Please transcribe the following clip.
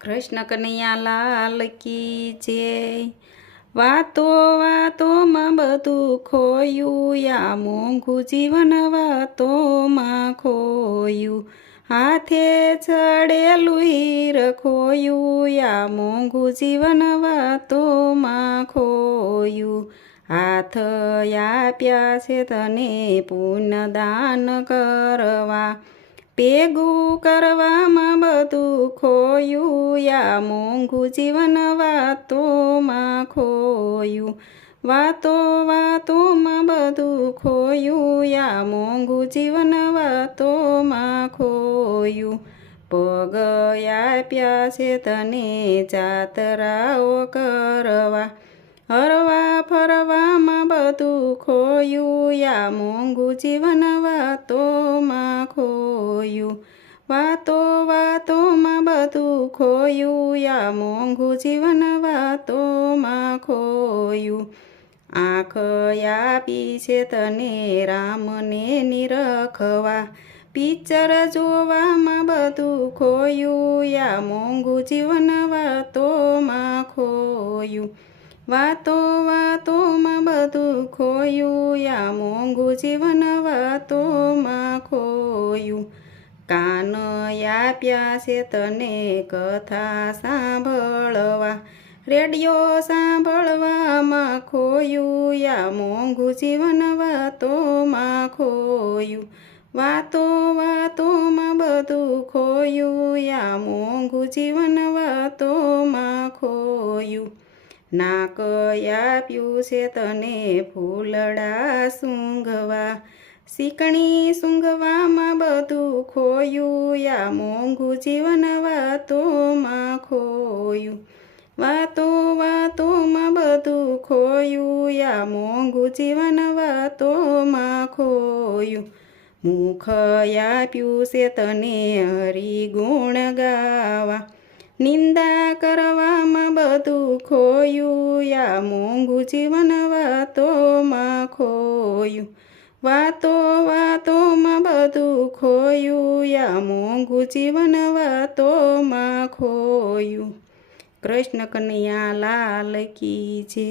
કૃષ્ણ કનૈયા લાલ કી જય। વાતો વાતોમાં બધું ખોયું, યા મોંઘું જીવન વાતોમાં ખોયું। હાથે ચડેલું હીર ખોયું, યા મોંઘું જીવન વાતોમાં ખોયું। હાથ આપ્યા છે તને પુણ્યદાન કરવા, ભેગું કરવામાં બધું ખોયું, યા મોંઘું જીવન વાતોમાં ખોયું। વાતો વાતોમાં બધું ખોયું, યા મોંઘું જીવન વાતોમાં ખોયું। પગ આપ્યા છે તને જાતરાઓ કરવા, હરવા ફરવામાં બધું ખોયું, યા મોંઘું જીવન વાતોમાં ખોયું। વાતો વાતોમાં બધું ખોયું, યા મોંઘું જીવન વાતોમાં ખોયું। આંખ આપી છે તને રામને નિરખવા, પિક્ચર જોવામાં બધું ખોયું, યા મોંઘું જીવન વાતોમાં ખોયું। વાતો વાતોમાં બધું ખોયું, યા મોંઘું જીવન વાતોમાં ખોયું। કાન આપ્યા છે તને કથા સાંભળવા, રેડિયો સાંભળવામાં ખોયું, યા મોંઘું જીવન વાતોમાં ખોયું। વાતો વાતોમાં બધું ખોયું, યા મોંઘું જીવન વાતોમાં ખોયું। નાક આપ્યું છે તને ફૂલડા સૂંઘવા, શીકણી સૂંઘવામાં બધું ખોયું, યા મોંઘું જીવન વાતોમાં ખોયું। વાતો વાતોમાં બધું ખોયું, યા મોંઘું જીવન વાતોમાં ખોયું। મુખ આપ્યું છે તને હરિગુણ ગાવા, નિંદા કરવામાં બધું ખોયું, યા મોંઘું જીવન વાતોમાં ખોયું। વાતો વાતોમાં બધું ખોયું, યા મોંઘું જીવન વાતોમાં ખોયું। કૃષ્ણ કનૈયા લાલ કી જય।